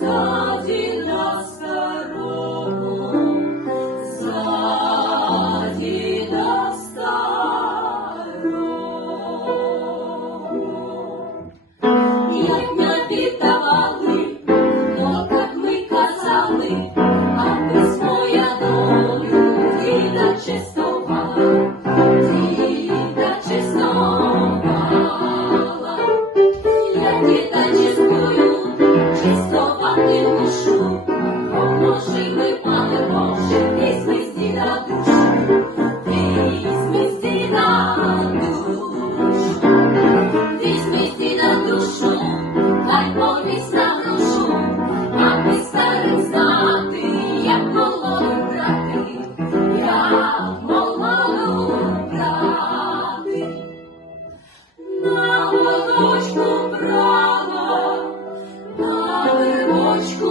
за діда старого, за діда старого. Як напітавали, то так ми казали, а письмо я долю діда чистувала, діда чистувала. Я діда чистую, чистувати мушу, поможи ми, пане Боже, візьми з діда душу, візьми з діда душу, візьми з діда душу, дай повість на грушу, аби старим знати, як молоду брати, як молоду брати. На волочку брала, на вербочку